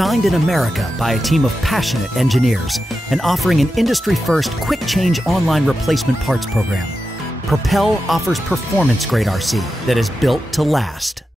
Designed in America by a team of passionate engineers and offering an industry-first quick change online replacement parts program, Propel offers performance-grade RC that is built to last.